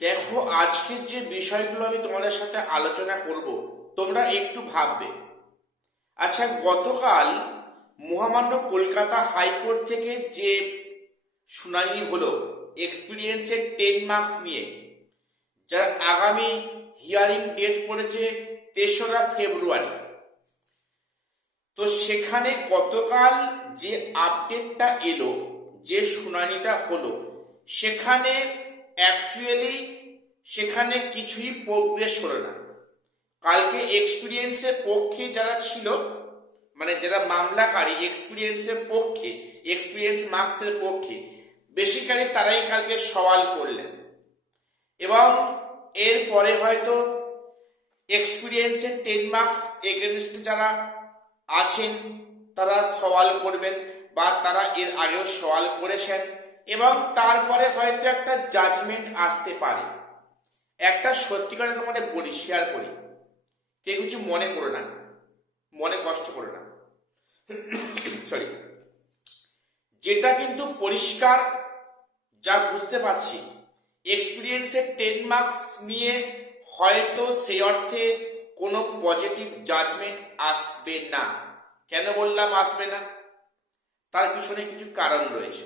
দেখো, আজকের যে বিষয়গুলো আমি তোমাদের সাথে আলোচনা করব, তোমরা একটু ভাববে। আচ্ছা, গতকাল মহামান্য কলকাতা হাইকোর্ট থেকে যে শুনানি হলো এক্সপিরিয়েন্সের 10 মার্কস নিয়ে, যার আগামী হিয়ারিং ডেট পড়েছে 3রা ফেব্রুয়ারি। তো সেখানে গতকাল যে আপডেটটা এলো, যে শুনানিটা হলো, সেখানে অ্যাকচুয়ালি সেখানে কিছুই প্রোগ্রেস হলো না। কালকে এক্সপিরিয়েন্সের পক্ষে যারা ছিল, মানে যারা মামলাকারী এক্সপিরিয়েন্সের পক্ষে, এক্সপিরিয়েন্স মার্কসের পক্ষে, বেসিক্যালি তারাই কালকে সওয়াল করলেন। এবং এরপরে হয়তো এক্সপিরিয়েন্সের 10 মার্কস এগেনস্ট যারা আছেন তারা সওয়াল করবেন, বা তারা এর আগেও সওয়াল করেছেন, এবং তারপরে হয়তো একটা জাজমেন্ট আসতে পারে। একটা সত্যিকারের তোমাদের বলি, শেয়ার করি, কেউ কিছু মনে করো না, মনে কষ্ট করো না, সরি। যেটা কিন্তু পরিষ্কার, যা বুঝতে পারছি, এক্সপিরিয়েন্সের 10 মার্কস নিয়ে হয়তো সেই অর্থে কোনো পজিটিভ জাজমেন্ট আসবে না। কেন বললাম আসবে না? তার পিছনে কিছু কারণ রয়েছে।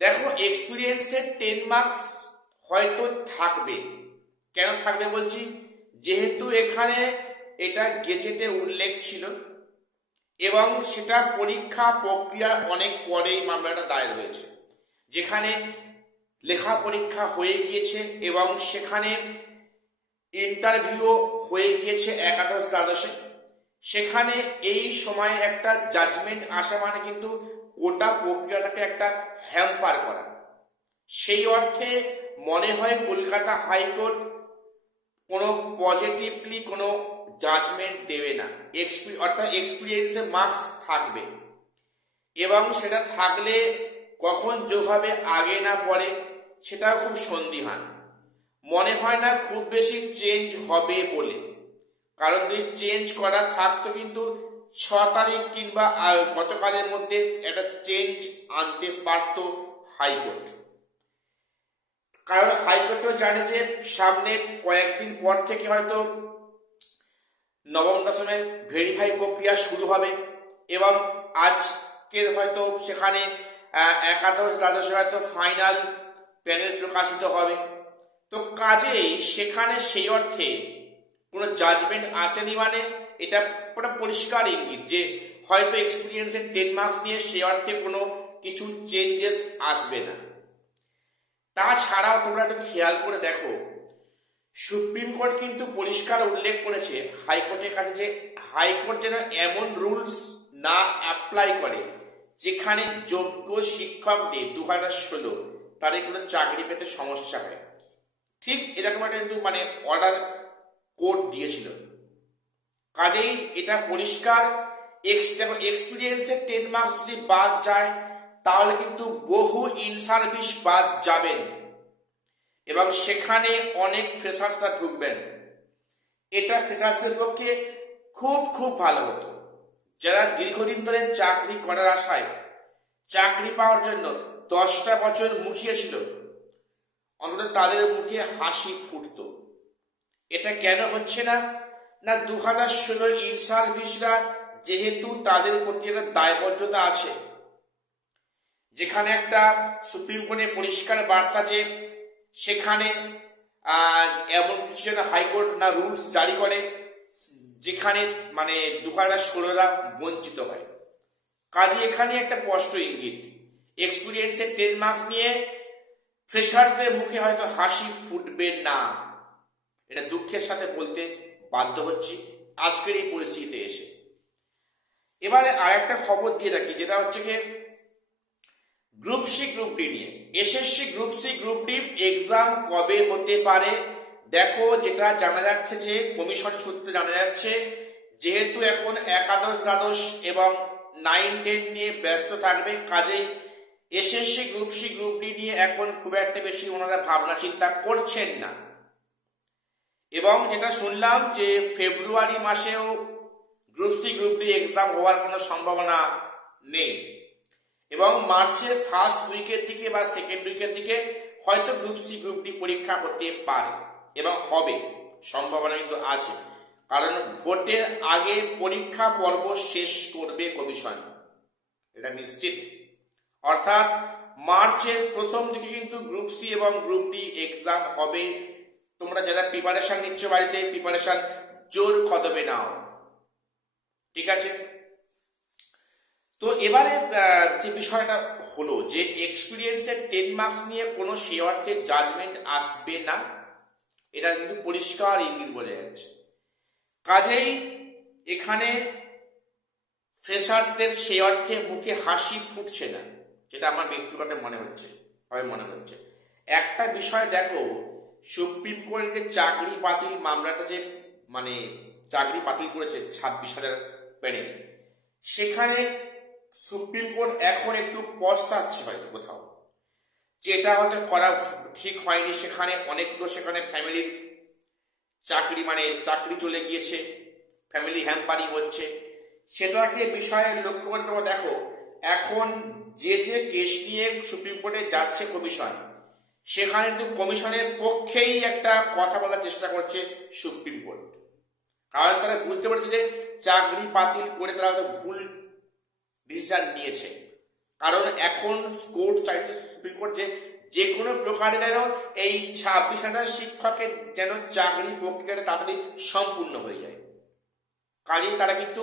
দেখো, এক্সপিরিয়েন্সের 10 মার্কস হয়তো থাকবে। কেন থাকবে বলছি? যেহেতু এখানে এটা গেজেটে উল্লেখ ছিল, এবং সেটা পরীক্ষা প্রক্রিয়ার অনেক পরেই মামলাটা দায়ের হয়েছে, যেখানে লেখা পরীক্ষা হয়ে গিয়েছে এবং সেখানে ইন্টারভিউ হয়ে গিয়েছে একাদশ দ্বাদশে। সেখানে এই সময় একটা জাজমেন্ট আসা মানে কিন্তু গোটা প্রক্রিয়াটাকে একটা হ্যাম্পার করা। সেই অর্থে মনে হয় কলকাতা হাইকোর্ট কোনো পজিটিভলি কোনো জাজমেন্ট দেবে না। অর্থাৎ এক্সপিরিয়েন্সে মার্কস থাকবে, এবং সেটা থাকলে কখন যোগ হবে আগে না পরে সেটাও খুব সন্দিহান। মনে হয় না খুব বেশি চেঞ্জ হবে বলে, কারণ যদি চেঞ্জ করা থাকতো কিন্তু 6 তারিখ কিংবা গতকালের মধ্যে একটা চেঞ্জ আনতে পারত হাইকোর্ট। কারণ হাইকোর্টও জানে যে সামনে কয়েকদিন পর থেকে হয়তো নবম দশমের ভেরিফাই প্রক্রিয়া শুরু হবে, এবং আজকের হয়তো সেখানে একাদশ দ্বাদশে হয়তো ফাইনাল প্যানেল প্রকাশিত হবে। তো কাজেই সেখানে সেই অর্থে কোনো জাজমেন্ট আসেনি, মানে এটা একটা পরিষ্কার ইঙ্গিত যে হয়তো এক্সপিরিয়েন্সের 10 মার্কস নিয়ে সেই অর্থে কোনো কিছু চেঞ্জেস আসবে না। তাছাড়াও তোমরা একটু খেয়াল করে দেখো, সুপ্রিম কোর্ট কিন্তু পরিষ্কার উল্লেখ করেছে হাইকোর্টের কাছে যে হাইকোর্ট যেন এমন রুলস না অ্যাপ্লাই করে যেখানে যোগ্য শিক্ষকদের 2016 তাদের কোনো চাকরি পেতে সমস্যা হয়। ঠিক এরকম একটা কিন্তু মানে অর্ডার কোর্ট দিয়েছিল। কাজেই এটা পরিষ্কার, এক্সপিরিয়েন্সের 10 মার্কস যদি বাদ যায় তাহলে কিন্তু বহু ইন সার্ভিস বাদ যাবেন, এবং সেখানে অনেক ফ্রেশার্সরা ঢুকবেন। এটা ফ্রেশার্সদের পক্ষে খুব খুব ভালো হতো, যারা দীর্ঘদিন ধরে চাকরি করার আশায় চাকরি পাওয়ার জন্য 10টা বছর মুখিয়েছিল, অন্তত তাদের মুখে হাসি ফুটত। এটা কেন হচ্ছে না? না, 2016 ইন সার্ভিসরা যেহেতু তাদের প্রতি একটা দায়বদ্ধতা আছে, যেখানে একটা সুপ্রিম কোর্টের পরিষ্কার বার্তা যে সেখানে এমন কিছু যেন হাইকোর্ট না রুলস জারি করে যেখানে মানে 2016রা বঞ্চিত হয়। কাজে এখানে একটা স্পষ্ট ইঙ্গিত, এক্সপিরিয়েন্সের 10 মার্কস নিয়ে ফ্রেশারদের মুখে হয়তো হাসি ফুটবে না। এটা দুঃখের সাথে বলতে বাধ্য হচ্ছি আজকের এই পরিস্থিতিতে এসে। এবারে আর একটা খবর দিয়ে রাখি, যেটা হচ্ছে কি গ্রুপ সি গ্রুপ ডি নিয়ে। SSC group C group D exam কবে হতে পারে? দেখো, যেটা জানা যাচ্ছে যে কমিশন সূত্রে জানা যাচ্ছে, যেহেতু এখন একাদশ দ্বাদশ এবং 9-10 নিয়ে ব্যস্ত থাকবে, কাজেই SSC group C group D নিয়ে এখন খুব একটা বেশি ওনারা ভাবনা চিন্তা করছেন না। এবং যেটা শুনলাম যে ফেব্রুয়ারি মাসেও group C group D exam হওয়ার কোনো সম্ভাবনা নেই, এবং মার্চের ফার্স্ট উইকের দিকে বা সেকেন্ড উইকের দিকে হয়তো গ্রুপ সি গ্রুপ ডি পরীক্ষা হতে পারে এবং হবে, সম্ভাবনা কিন্তু আছে, কারণ ভোটের আগে পরীক্ষা পর্ব শেষ করবে কমিশন, এটা নিশ্চিত। অর্থাৎ মার্চের প্রথম দিকে কিন্তু গ্রুপ সি এবং গ্রুপ ডি এক্সাম হবে। তোমরা যারা প্রিপারেশন নিচ্ছ বাড়িতে, প্রিপারেশন জোর কদমে নাও, ঠিক আছে। তো এবারে যে বিষয়টা হলো যে এক্সপিরিয়েন্সের 10 মার্কস নিয়ে কোনো শেয়ার্থের জাজমেন্ট আসবে না, এটা কিন্তু পরিষ্কার ইঙ্গিত বোঝা যাচ্ছে। কাজেই এখানে ফ্রেশার্সদের সে অর্থে মুখে হাসি ফুটছে না, যেটা আমার ব্যক্তিগত মনে হচ্ছে। একটা বিষয় দেখো, সুপ্রিম কোর্টের চাকরি বাতিল মামলাটা যে মানে চাকরি বাতিল করেছে 26,000 প্যানেল, সেখানে সুপ্রিম কোর্ট এখন একটু পস্তাচ্ছে হয়তো কোথাও, যে এটা হয়তো করা ঠিক হয়নি। সেখানে অনেকগুলো সেখানে ফ্যামিলির চাকরি চলে গিয়েছে, ফ্যামিলি হ্যাম্পারিং হচ্ছে, সেটাকে বিষয়ে লক্ষ্য করে তোমরা দেখো এখন যে কেস নিয়ে সুপ্রিম কোর্টে যাচ্ছে কমিশন, সেখানে কিন্তু কমিশনের পক্ষেই একটা কথা বলার চেষ্টা করছে সুপ্রিম কোর্ট, কারণ তারা বুঝতে পারছে যে চাকরি বাতিল করে তারা তো ভুল ডিসিশন নিয়েছে। কারণ এখন কোর্ট চাইছে সুপ্রিম কোর্ট যে কোনো প্রকারে যেন এই 26,000 শিক্ষকের যেন চাকরি প্রক্রিয়াটা তাড়াতাড়ি সম্পূর্ণ হয়ে যায়। কাজেই তারা কিন্তু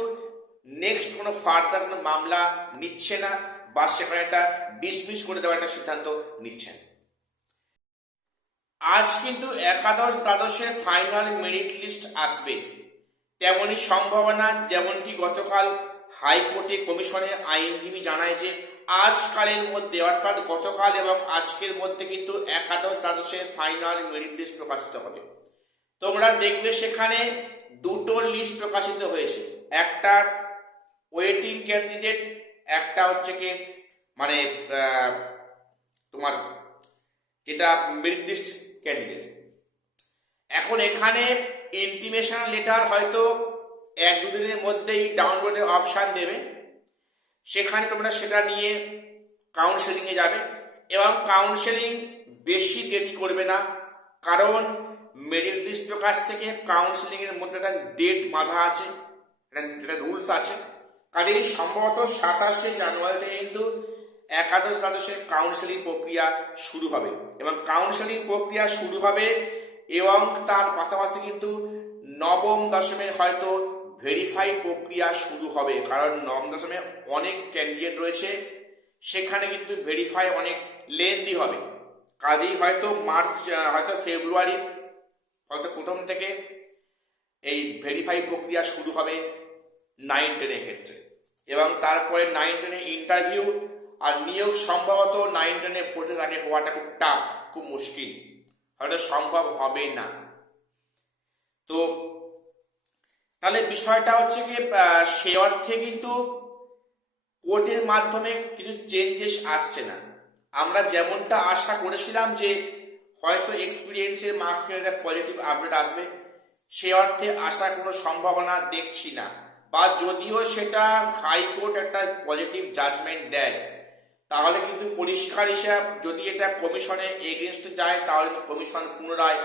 নেক্সট কোনো ফার্দার কোনো মামলা নিচ্ছে না, বা সেখানে একটা ডিসমিস করে দেওয়ার একটা সিদ্ধান্ত নিচ্ছেন। আজ কিন্তু একাদশ দ্বাদশের ফাইনাল মেরিট লিস্ট আসবে, তেমনই সম্ভাবনা। যেমনটি গতকাল হাইকোর্টে কমিশনের আইনজীবী জানায় যে আজকালের মধ্যে, অর্থাৎ গতকাল এবং আজকের মধ্যে কিন্তু একাদশ দ্বাদশের ফাইনাল মেরিট লিস্ট প্রকাশিত হবে। তোমরা দেখবে সেখানে দুটো লিস্ট প্রকাশিত হয়েছে, একটা ওয়েটিং ক্যান্ডিডেট, একটা হচ্ছে কি মানে তোমার যেটা মেরিট লিস্ট ক্যান্ডিডেট। এখন এখানে ইন্টিমেশন লেটার হয়তো 1-2 দিনের মধ্যেই ডাউনলোডের অপশান দেবে, সেখানে তোমরা সেটা নিয়ে কাউন্সেলিংয়ে যাবে, এবং কাউন্সেলিং বেশি দেরি করবে না, কারণ মেরিট লিস্ট প্রকাশ থেকে কাউন্সেলিংয়ের মধ্যে একটা ডেট বাঁধা আছে, একটা রুলস আছে। কাজেই সম্ভবত 27শে জানুয়ারি থেকে কিন্তু একাদশ দ্বাদশের কাউন্সেলিং প্রক্রিয়া শুরু হবে, এবং কাউন্সেলিং প্রক্রিয়া শুরু হবে এবং তার পাশাপাশি কিন্তু নবম দশমের হয়তো ভেরিফাই প্রক্রিয়া শুরু হবে, কারণ নবম দশমে অনেক ক্যান্ডিডেট রয়েছে, সেখানে কিন্তু ভেরিফাই অনেক লেন্দি হবে। কাজেই হয়তো হয়তো ফেব্রুয়ারি হয়তো প্রথম থেকে এই ভেরিফাই প্রক্রিয়া শুরু হবে 9-10 ক্ষেত্রে, এবং তারপরে 9-10 ইন্টারভিউ আর নিয়োগ সম্ভবত 9-10 ভোটের আগে হওয়াটা খুব টাফ, খুব মুশকিল, হয়তো সম্ভব হবে না। তো তাহলে বিষয়টা হচ্ছে কি সে অর্থে কিন্তু কোর্টের মাধ্যমে কিছু চেঞ্জেস আসছে না। আমরা যেমনটা আশা করেছিলাম যে হয়তো এক্সপিরিয়েন্সের মার্কসের একটা পজিটিভ আপডেট আসবে, সে অর্থে আসার কোনো সম্ভাবনা দেখছি না, বা যদিও সেটা হাইকোর্ট একটা পজিটিভ জাজমেন্ট দেয়, তাহলে কিন্তু পরিষ্কার হিসাব যদি এটা কমিশনে এগেনস্টে যায়, তাহলে কমিশন পুনরায়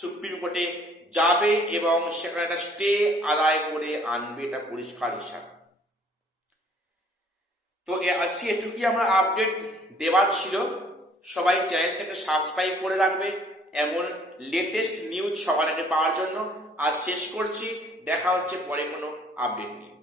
সুপ্রিম কোর্টে যাবে এবং সেখানে একটা স্টে আদায় করে আনবে, এটা পরিষ্কার হিসাব। তো আজকে এটুকুই আমরা আপডেট দেওয়ার ছিল। সবাই চ্যানেলটাকে সাবস্ক্রাইব করে রাখবে এমন লেটেস্ট নিউজ সবার আগে পাওয়ার জন্য। আজ শেষ করছি, দেখা হচ্ছে পরে কোনো আপডেট নিয়ে।